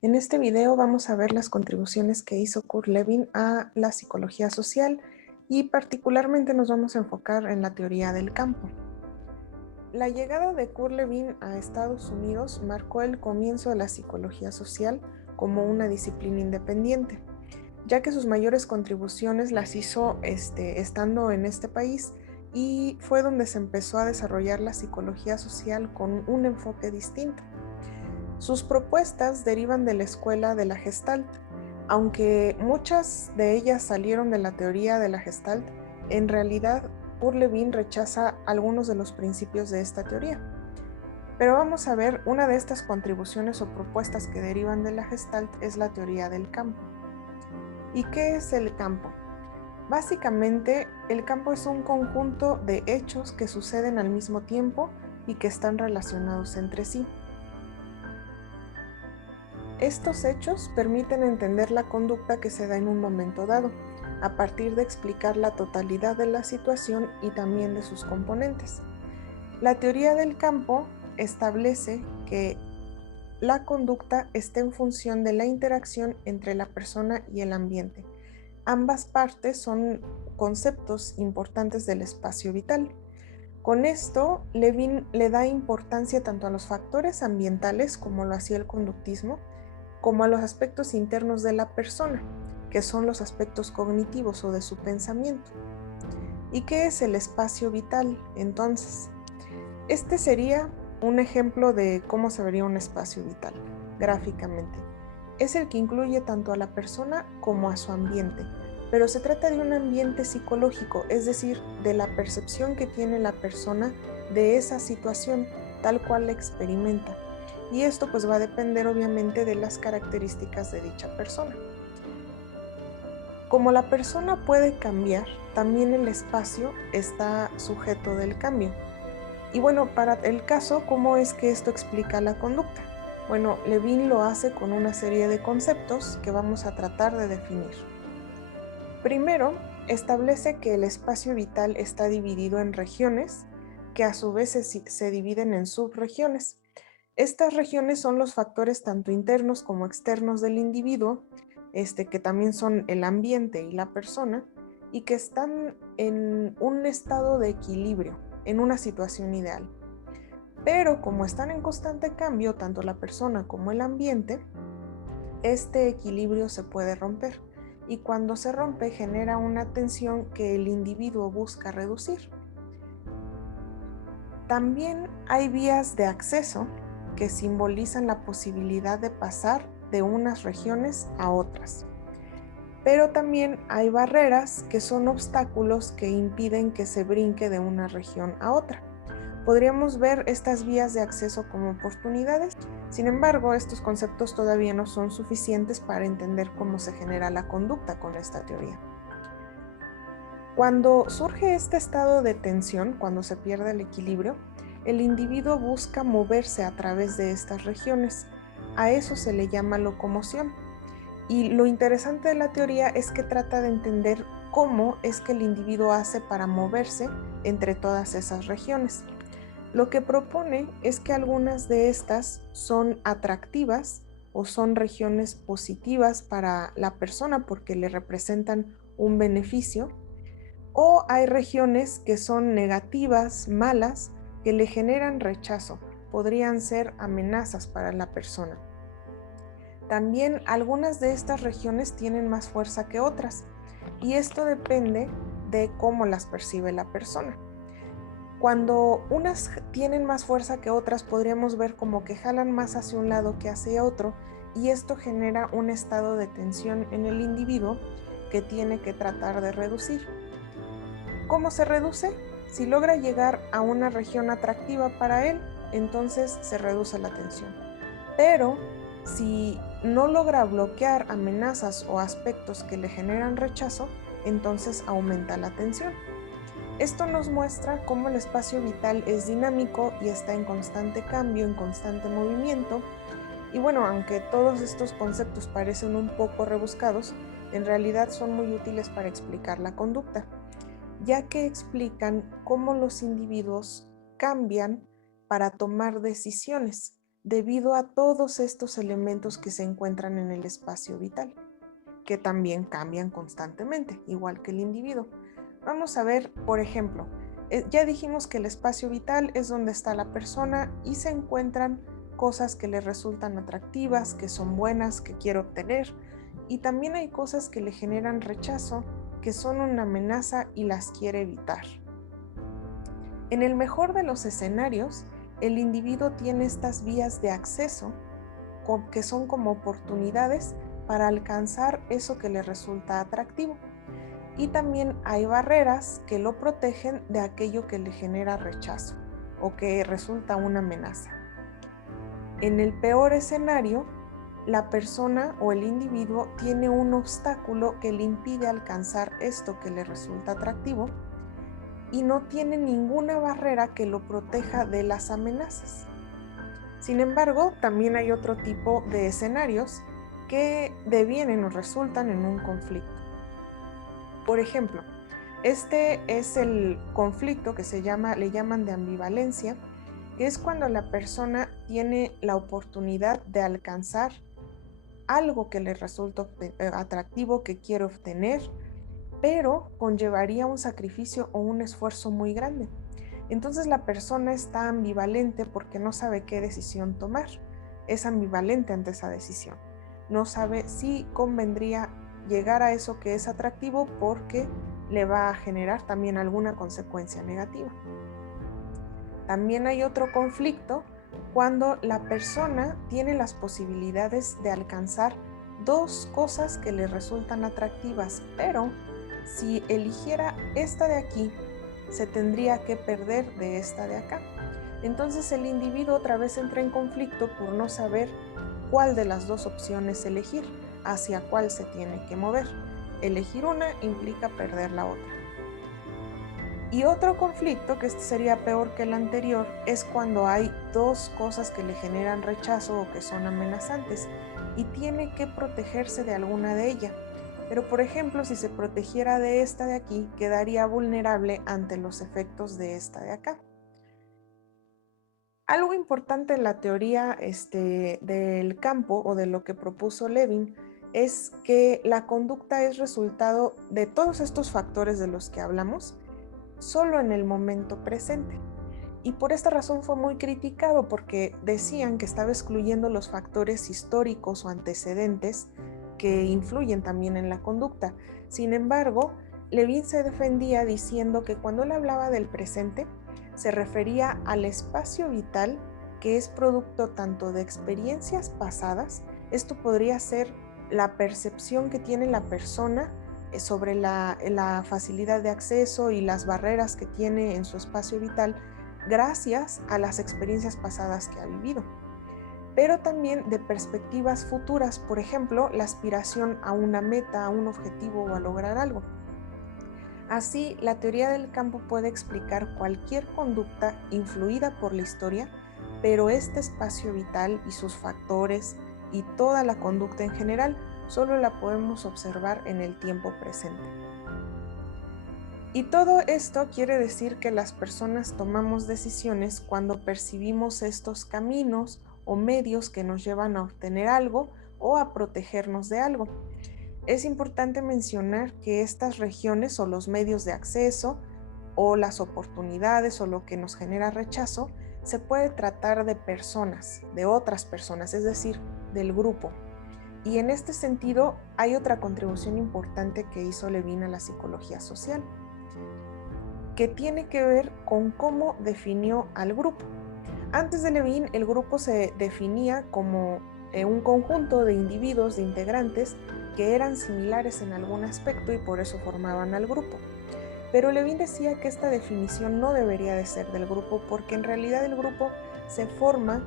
En este video vamos a ver las contribuciones que hizo Kurt Lewin a la psicología social y particularmente nos vamos a enfocar en la teoría del campo. La llegada de Kurt Lewin a Estados Unidos marcó el comienzo de la psicología social como una disciplina independiente, ya que sus mayores contribuciones las hizo estando en este país y fue donde se empezó a desarrollar la psicología social con un enfoque distinto. Sus propuestas derivan de la escuela de la Gestalt, aunque muchas de ellas salieron de la teoría de la Gestalt. En realidad, Kurt Lewin rechaza algunos de los principios de esta teoría. Pero vamos a ver, una de estas contribuciones o propuestas que derivan de la Gestalt es la teoría del campo. ¿Y qué es el campo? Básicamente, el campo es un conjunto de hechos que suceden al mismo tiempo y que están relacionados entre sí. Estos hechos permiten entender la conducta que se da en un momento dado, a partir de explicar la totalidad de la situación y también de sus componentes. La teoría del campo establece que la conducta está en función de la interacción entre la persona y el ambiente. Ambas partes son conceptos importantes del espacio vital. Con esto, Lewin le da importancia tanto a los factores ambientales, como lo hacía el conductismo, como a los aspectos internos de la persona, que son los aspectos cognitivos o de su pensamiento. ¿Y qué es el espacio vital, entonces? Este sería un ejemplo de cómo se vería un espacio vital, gráficamente. Es el que incluye tanto a la persona como a su ambiente, pero se trata de un ambiente psicológico, es decir, de la percepción que tiene la persona de esa situación, tal cual la experimenta. Y esto pues va a depender obviamente de las características de dicha persona. Como la persona puede cambiar, también el espacio está sujeto del cambio. Y bueno, para el caso, ¿cómo es que esto explica la conducta? Bueno, Lewin lo hace con una serie de conceptos que vamos a tratar de definir. Primero, establece que el espacio vital está dividido en regiones, que a su vez se dividen en subregiones. Estas regiones son los factores tanto internos como externos del individuo, que también son el ambiente y la persona, y que están en un estado de equilibrio, en una situación ideal. Pero como están en constante cambio, tanto la persona como el ambiente, este equilibrio se puede romper. Y cuando se rompe, genera una tensión que el individuo busca reducir. También hay vías de acceso que simbolizan la posibilidad de pasar de unas regiones a otras. Pero también hay barreras que son obstáculos que impiden que se brinque de una región a otra. Podríamos ver estas vías de acceso como oportunidades. Sin embargo, estos conceptos todavía no son suficientes para entender cómo se genera la conducta con esta teoría. Cuando surge este estado de tensión, cuando se pierde el equilibrio, el individuo busca moverse a través de estas regiones. A eso se le llama locomoción. Y lo interesante de la teoría es que trata de entender cómo es que el individuo hace para moverse entre todas esas regiones. Lo que propone es que algunas de estas son atractivas o son regiones positivas para la persona porque le representan un beneficio, o hay regiones que son negativas, malas, que le generan rechazo, podrían ser amenazas para la persona. También algunas de estas regiones tienen más fuerza que otras, y esto depende de cómo las percibe la persona. Cuando unas tienen más fuerza que otras, podríamos ver como que jalan más hacia un lado que hacia otro, y esto genera un estado de tensión en el individuo que tiene que tratar de reducir. ¿Cómo se reduce? Si logra llegar a una región atractiva para él, entonces se reduce la tensión. Pero si no logra bloquear amenazas o aspectos que le generan rechazo, entonces aumenta la tensión. Esto nos muestra cómo el espacio vital es dinámico y está en constante cambio, en constante movimiento. Y bueno, aunque todos estos conceptos parecen un poco rebuscados, en realidad son muy útiles para explicar la conducta, ya que explican cómo los individuos cambian para tomar decisiones debido a todos estos elementos que se encuentran en el espacio vital, que también cambian constantemente, igual que el individuo. Vamos a ver, por ejemplo, ya dijimos que el espacio vital es donde está la persona y se encuentran cosas que le resultan atractivas, que son buenas, que quiere obtener, y también hay cosas que le generan rechazo, que son una amenaza y las quiere evitar. En el mejor de los escenarios, el individuo tiene estas vías de acceso que son como oportunidades para alcanzar eso que le resulta atractivo. Y también hay barreras que lo protegen de aquello que le genera rechazo o que resulta una amenaza. En el peor escenario, la persona o el individuo tiene un obstáculo que le impide alcanzar esto que le resulta atractivo y no tiene ninguna barrera que lo proteja de las amenazas. Sin embargo, también hay otro tipo de escenarios que devienen o resultan en un conflicto. Por ejemplo, este es el conflicto que le llaman de ambivalencia, que es cuando la persona tiene la oportunidad de alcanzar algo que le resulta atractivo, que quiere obtener, pero conllevaría un sacrificio o un esfuerzo muy grande. Entonces la persona está ambivalente porque no sabe qué decisión tomar. Es ambivalente ante esa decisión. No sabe si convendría llegar a eso que es atractivo porque le va a generar también alguna consecuencia negativa. También hay otro conflicto cuando la persona tiene las posibilidades de alcanzar dos cosas que le resultan atractivas, pero si eligiera esta de aquí, se tendría que perder de esta de acá. Entonces el individuo otra vez entra en conflicto por no saber cuál de las dos opciones elegir, hacia cuál se tiene que mover. Elegir una implica perder la otra. Y otro conflicto, que este sería peor que el anterior, es cuando hay dos cosas que le generan rechazo o que son amenazantes y tiene que protegerse de alguna de ellas. Pero por ejemplo, si se protegiera de esta de aquí, quedaría vulnerable ante los efectos de esta de acá. Algo importante en la teoría del campo o de lo que propuso Levin es que la conducta es resultado de todos estos factores de los que hablamos, solo en el momento presente. Y por esta razón fue muy criticado porque decían que estaba excluyendo los factores históricos o antecedentes que influyen también en la conducta. Sin embargo, Levin se defendía diciendo que cuando él hablaba del presente, se refería al espacio vital que es producto tanto de experiencias pasadas, esto podría ser la percepción que tiene la persona sobre la facilidad de acceso y las barreras que tiene en su espacio vital gracias a las experiencias pasadas que ha vivido, pero también de perspectivas futuras, por ejemplo, la aspiración a una meta, a un objetivo o a lograr algo. Así, la teoría del campo puede explicar cualquier conducta influida por la historia, pero este espacio vital y sus factores y toda la conducta en general solo la podemos observar en el tiempo presente. Y todo esto quiere decir que las personas tomamos decisiones cuando percibimos estos caminos o medios que nos llevan a obtener algo o a protegernos de algo. Es importante mencionar que estas regiones o los medios de acceso o las oportunidades o lo que nos genera rechazo se puede tratar de personas, de otras personas, es decir, del grupo. Y en este sentido hay otra contribución importante que hizo Levin a la psicología social, que tiene que ver con cómo definió al grupo. Antes de Levin, el grupo se definía como un conjunto de individuos, de integrantes, que eran similares en algún aspecto y por eso formaban al grupo. Pero Levin decía que esta definición no debería de ser del grupo porque en realidad el grupo se forma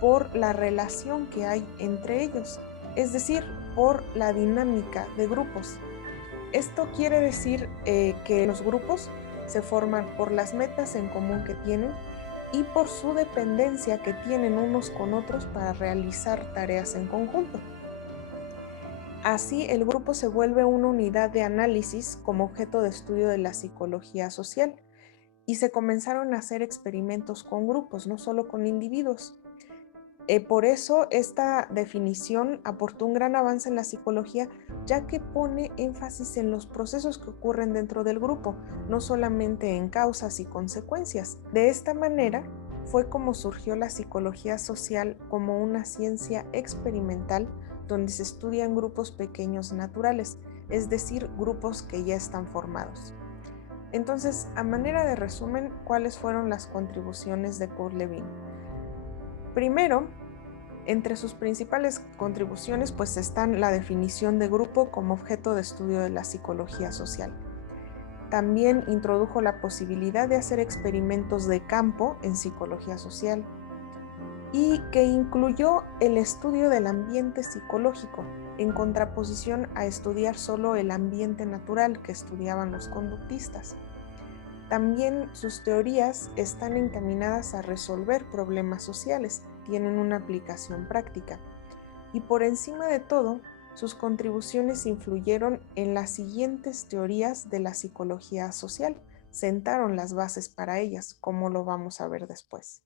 por la relación que hay entre ellos, es decir, por la dinámica de grupos. Esto quiere decir que los grupos se forman por las metas en común que tienen y por su dependencia que tienen unos con otros para realizar tareas en conjunto. Así, el grupo se vuelve una unidad de análisis como objeto de estudio de la psicología social y se comenzaron a hacer experimentos con grupos, no solo con individuos. Por eso esta definición aportó un gran avance en la psicología, ya que pone énfasis en los procesos que ocurren dentro del grupo, no solamente en causas y consecuencias. De esta manera, fue como surgió la psicología social como una ciencia experimental donde se estudian grupos pequeños naturales, es decir, grupos que ya están formados. Entonces, a manera de resumen, ¿cuáles fueron las contribuciones de Kurt Lewin? Primero, entre sus principales contribuciones pues están la definición de grupo como objeto de estudio de la psicología social. También introdujo la posibilidad de hacer experimentos de campo en psicología social y que incluyó el estudio del ambiente psicológico en contraposición a estudiar solo el ambiente natural que estudiaban los conductistas. También sus teorías están encaminadas a resolver problemas sociales, tienen una aplicación práctica. Y por encima de todo, sus contribuciones influyeron en las siguientes teorías de la psicología social, sentaron las bases para ellas, como lo vamos a ver después.